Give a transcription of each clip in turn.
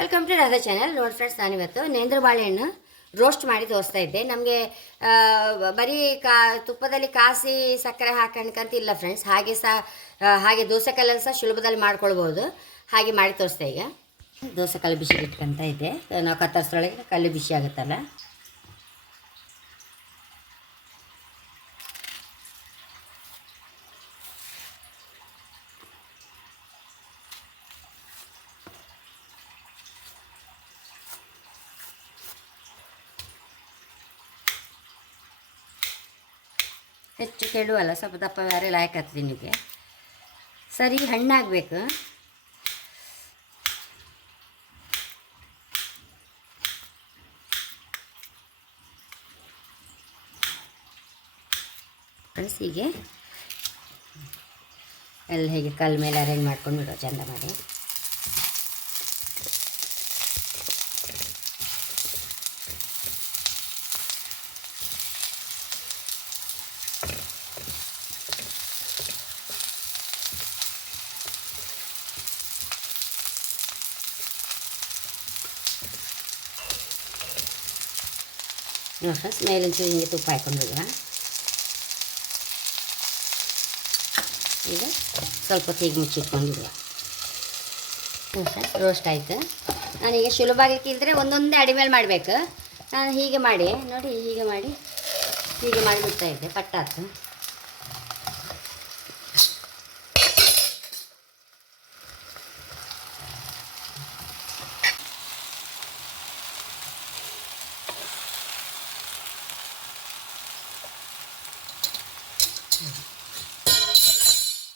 Welcome to Radha channel ನೋಡಿ friends ನಾನಿವತ್ತು ನೇಂದ್ರ ಬಾಳೆಹಣ್ಣು ರೋಸ್ಟ್ ಮಾಡಿ ತೋರಿಸ್ತಾ ಇದ್ದೆ. ನಮಗೆ ಬರೀ ಕಾ, ತುಪ್ಪದಲ್ಲಿ ಕಾಸಿ ಸಕ್ಕರೆ ಹಾಕಣ್ಕಂತ ಇಲ್ಲ ಫ್ರೆಂಡ್ಸ್ ಹಾಗೆ ಸಹ ಹಾಗೆ ದೋಸೆ ಕಲ್ಲಲ್ಲಿ ಸಹ ಸುಲಭದಲ್ಲಿ ಮಾಡ್ಕೊಳ್ಬೋದು. ಹಾಗೆ ಮಾಡಿ ತೋರಿಸ್ತಾ ಈಗ. ದೋಸೆ ಕಲ್ಲು ಬಿಸಿ ಇಟ್ಕೊಂತ ಇದ್ದೆ. ನಾವು ಕತ್ತರಿಸೊಳಗೆ ಕಲ್ಲು ಬಿಸಿ ಆಗುತ್ತಲ್ಲ. ಹೆಚ್ಚು ಕೆಡುವಲ್ಲ ಸ್ವಲ್ಪ ದಪ್ಪ ಬೇರೆ ಲಾಯಕತ್ತಿ ನಿಮಗೆ. ಸರಿ ಹಣ್ಣಾಗಬೇಕು ಹೀಗೆ ಎಲ್ಲ ಹೇಗೆ ಕಲ್ ಮೇಲೆ ಅರೇಂಜ್ ಮಾಡ್ಕೊಂಡು ಬಿಡೋ, ಚಂದ ಮಾಡಿ. ನೋಡಿ ಫ್ರೆಂಡ್ಸ್ ಮೇಲೊಂಚೂರು ಹಿಂಗೆ ತುಪ್ಪ ಹಾಕ್ಕೊಂಡ್ಬಿಡುವ ಈಗ ಸ್ವಲ್ಪ ಹೊತ್ತು ಹೀಗೆ ನೋಡಿ ಫ್ರೆಂಡ್ಸ್ ರೋಸ್ಟ್ ಆಯಿತು ನಾನೀಗ ಸುಲಭವಾಗಿ ಇದ್ದರೆ ಒಂದೊಂದೇ ಅಡಿ ಮಾಡಬೇಕು. ನಾನು ಹೀಗೆ ಮಾಡಿ, ನೋಡಿ, ಹೀಗೆ ಮಾಡಿ. ಹೀಗೆ ಮಾಡಿ ಬಿಡ್ತಾ ಇದ್ದೆ ಪಟ್ಟಾತು.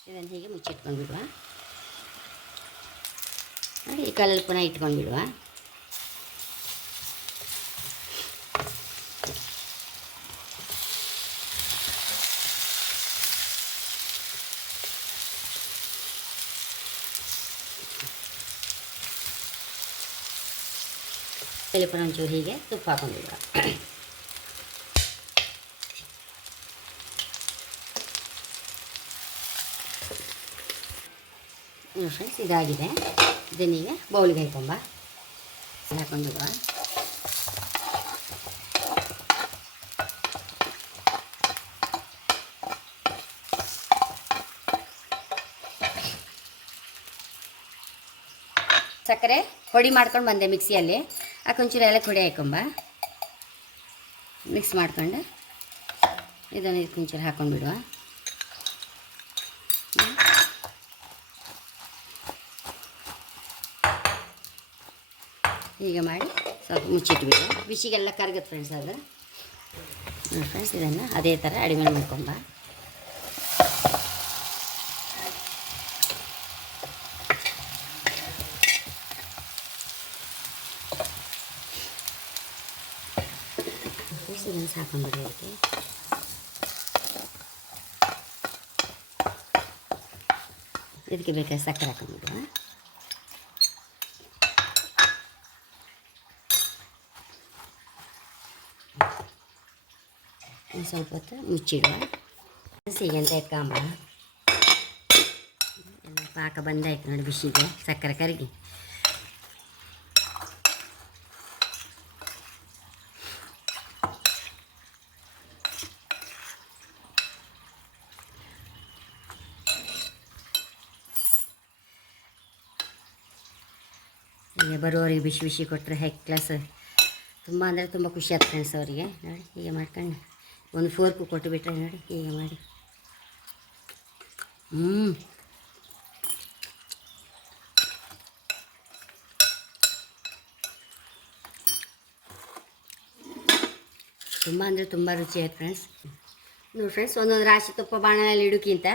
ಇದನ್ನು ಹೀಗೆ ಮುಚ್ಚಿಟ್ಕೊಂಡ್ಬಿಡುವ. ನೋಡಿ ಈ ಕಲ್ಲಲ್ಲಿ ಪುನಃ ಇಟ್ಕೊಂಡ್ಬಿಡುವ. ಇಲ್ಲಿ ಪುನಃ ಒಂಚೂರು ಹೀಗೆ ತುಪ್ಪ ಹಾಕೊಂಡ್ಬಿಡುವ ನೋಡಿ ಫ್ರೆಂಡ್ಸ್ ಇದಾಗಿದೆ. ಇದನ್ನೀಗ ಬೌಲಿಗೆ ಹಾಕೊಂಬ ಹಾಕೊಂಡು ಬಾ. ಸಕ್ಕರೆ ಹೊಡಿ ಮಾಡ್ಕೊಂಡು ಬಂದೆ ಮಿಕ್ಸಿಯಲ್ಲಿ. ಹಾಕೊಂಚೂರು ಎಲ್ಲ ಪುಡಿ ಹಾಕೊಂಬ ಮಿಕ್ಸ್ ಮಾಡ್ಕೊಂಡು ಇದನ್ನು ಇದಕ್ಕೊಂಚೂರು ಹಾಕೊಂಡು ಹೀಗೆ ಮಾಡಿ ಸ್ವಲ್ಪ ಮುಚ್ಚಿಟ್ಬಿಟ್ಟು ಬಿಸಿಗೆಲ್ಲ ಕರಗತ್ತೆ ಫ್ರೆಂಡ್ಸ್ ಅದು. ಫ್ರೆಂಡ್ಸ್ ಇದನ್ನು ಅದೇ ಥರ ಅಡಿಮೇಲೆ ಮಾಡ್ಕೊಂಬ ಇದನ್ನು ಸಾಕೊಂಡ್ಬಿಡಿ ಅದಕ್ಕೆ. ಇದಕ್ಕೆ ಬೇಕಾದ ಸಕ್ಕರೆ ಹಾಕೊಂಡ್ಬಿಡುವ ಒಂದು ಸ್ವಲ್ಪ ಹೊತ್ತು ಮುಚ್ಚಿಡುವ. ಸಿಗೆ ಅಂತ ಎತ್ಕೊಂಬ ಪಾಕ ಬಂದಾಯ್ತು ನೋಡಿ ಬಿಸಿಗೆ ಸಕ್ಕರೆ ಕರಗಿ. ಈಗ ಬರುವವರಿಗೆ ಬಿಸಿ ಬಿಸಿ ಕೊಟ್ಟರೆ ಹೈ ಕ್ಲಾಸ್ ತುಂಬ ಅಂದರೆ ತುಂಬ ಖುಷಿ ಆಗ್ತದೆ ಫ್ರೆಂಡ್ಸ್ ಅವರಿಗೆ. ನೋಡಿ, ಹೀಗೆ ಮಾಡ್ಕೊಂಡು. ಒಂದು ಫೋರ್ಕು ಕೊಟ್ಟುಬಿಟ್ರೆ ನೋಡಿ, ಹೀಗೆ ಮಾಡಿ. ಹ್ಞೂ ತುಂಬ ಅಂದರೆ ತುಂಬ ರುಚಿ ಆಯ್ತು ಫ್ರೆಂಡ್ಸ್ ನೋಡಿ ಫ್ರೆಂಡ್ಸ್ ಒಂದೊಂದು ರಾಶಿ ತುಪ್ಪ ಬಾಣಲೆಯಲ್ಲಿ ಇಡೋಕ್ಕಿಂತ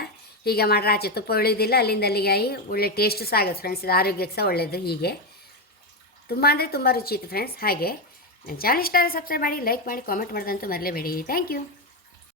ಹೀಗೆ ಮಾಡಿ ರಾಶಿ ತುಪ್ಪ ಉಳಿದಿಲ್ಲ, ಅಲ್ಲಿಂದ ಅಲ್ಲಿಗೆ ಆಗಿ ಒಳ್ಳೆ ಟೇಸ್ಟ್ ಸಹ ಆಗುತ್ತೆ ಫ್ರೆಂಡ್ಸ್ ಇದು ಆರೋಗ್ಯಕ್ಕೆ ಸಹ ಒಳ್ಳೆಯದು ಹೀಗೆ. ತುಂಬ ಅಂದರೆ ತುಂಬ ರುಚಿ ಇತ್ತು ಫ್ರೆಂಡ್ಸ್ ಹಾಗೆ ನನ್ನ ಚಾನಲ್ ಇಷ್ಟ ಸಬ್ಸ್ಕ್ರೈಬ್ ಮಾಡಿ ಲೈಕ್ ಮಾಡಿ ಕಾಮೆಂಟ್ ಮಾಡೋದಂತೂ ಮರಲೇಬೇಡಿ. Thank you